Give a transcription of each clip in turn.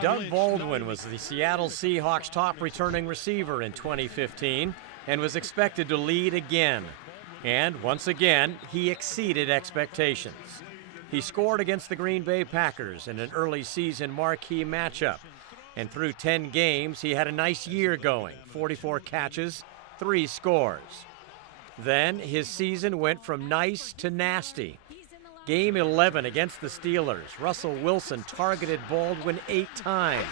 Doug Baldwin was the Seattle Seahawks' top returning receiver in 2015 and was expected to lead again. And once again, he exceeded expectations. He scored against the Green Bay Packers in an early season marquee matchup. And through 10 games, he had a nice year going, 44 catches, 3 scores. Then his season went from nice to nasty. Game 11 against the Steelers, Russell Wilson targeted Baldwin 8 times,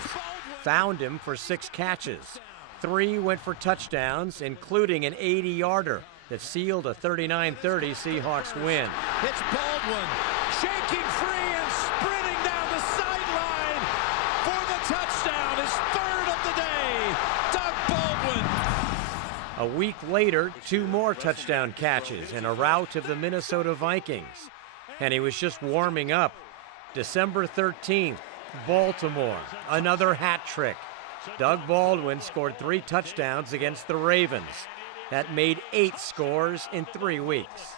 found him for 6 catches. 3 went for touchdowns, including an 80-yarder that sealed a 39-30 Seahawks win. It's Baldwin shaking free and sprinting down the sideline for the touchdown, his 3rd of the day. Doug Baldwin. A week later, 2 more touchdown catches in a rout of the Minnesota Vikings. And he was just warming up. December 13th, Baltimore, another hat trick. Doug Baldwin scored 3 touchdowns against the Ravens. That made 8 scores in 3 weeks.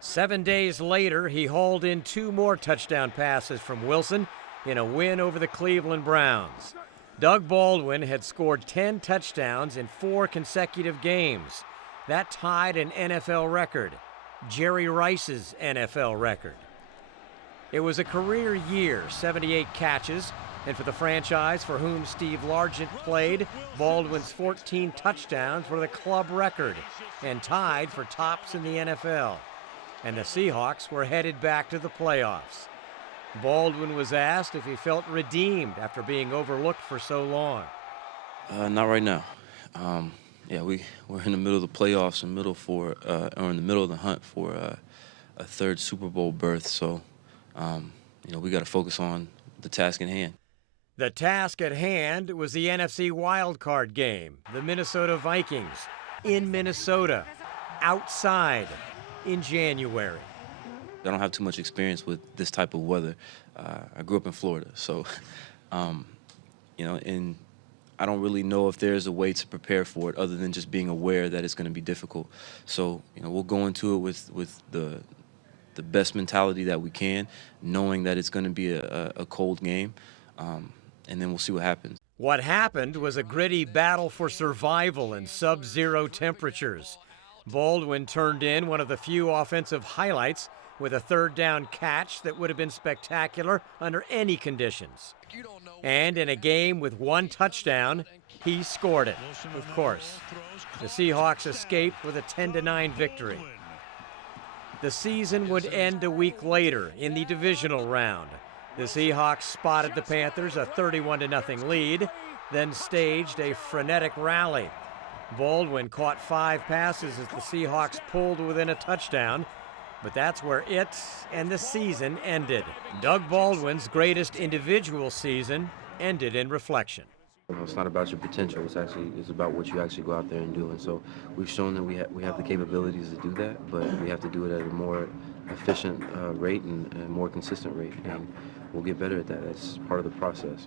7 days later, he hauled in 2 more touchdown passes from Wilson in a win over the Cleveland Browns. Doug Baldwin had scored 10 touchdowns in 4 consecutive games. That tied an NFL record, Jerry Rice's NFL record. It was a career year, 78 catches, and for the franchise for whom Steve Largent played, Baldwin's 14 touchdowns were the club record and tied for tops in the NFL. And the Seahawks were headed back to the playoffs. Baldwin was asked if he felt redeemed after being overlooked for so long. Not right now. Yeah, we're in the middle of the playoffs, or in the middle of the hunt for a 3rd Super Bowl berth. So, we got to focus on the task in hand. The task at hand was the NFC wildcard game, the Minnesota Vikings, in Minnesota, outside, in January. I don't have too much experience with this type of weather. I grew up in Florida, so, and I don't really know if there's a way to prepare for it other than just being aware that it's going to be difficult. So, we'll go into it with the best mentality that we can, knowing that it's going to be a cold game. And then we'll see what happens. What happened was a gritty battle for survival in sub-zero temperatures. Baldwin turned in one of the few offensive highlights with a 3rd down catch that would have been spectacular under any conditions. And in a game with 1 touchdown, he scored it, of course. The Seahawks escaped with a 10-9 victory. The season would end a week later in the divisional round. The Seahawks spotted the Panthers a 31-0 lead, then staged a frenetic rally. Baldwin caught 5 passes as the Seahawks pulled within a touchdown, but that's where it and the season ended. Doug Baldwin's greatest individual season ended in reflection. It's not about your potential. It's about what you actually go out there and do. And so we've shown that we have the capabilities to do that, but we have to do it at a more efficient rate and more consistent rate. And we'll get better at that. That's part of the process.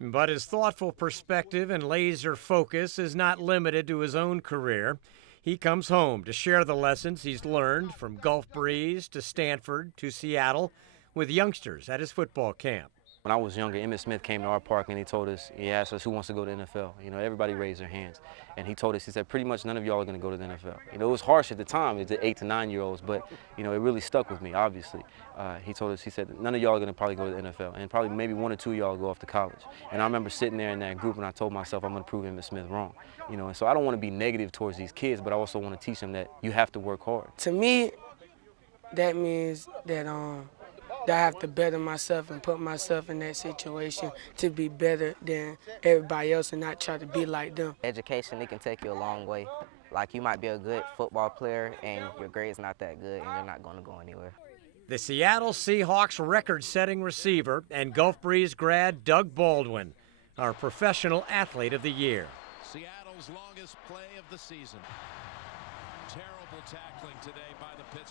But his thoughtful perspective and laser focus is not limited to his own career. He comes home to share the lessons he's learned from Gulf Breeze to Stanford to Seattle with youngsters at his football camp. When I was younger, Emmitt Smith came to our park and he asked us who wants to go to the NFL. Everybody raised their hands. And he told us, he said, pretty much none of y'all are going to go to the NFL. It was harsh at the time, it's the 8 to 9 year olds, but, it really stuck with me, obviously. He told us, he said, none of y'all are going to probably go to the NFL, and probably maybe 1 or 2 of y'all go off to college. And I remember sitting there in that group and I told myself I'm going to prove Emmitt Smith wrong. And so I don't want to be negative towards these kids, but I also want to teach them that you have to work hard. To me, that means that I have to better myself and put myself in that situation to be better than everybody else and not try to be like them. Education, it can take you a long way. Like, you might be a good football player and your grade's not that good and you're not going to go anywhere. The Seattle Seahawks record-setting receiver and Gulf Breeze grad Doug Baldwin, our professional athlete of the year. Seattle's longest play of the season. Terrible tackling today by the Pittsburgh.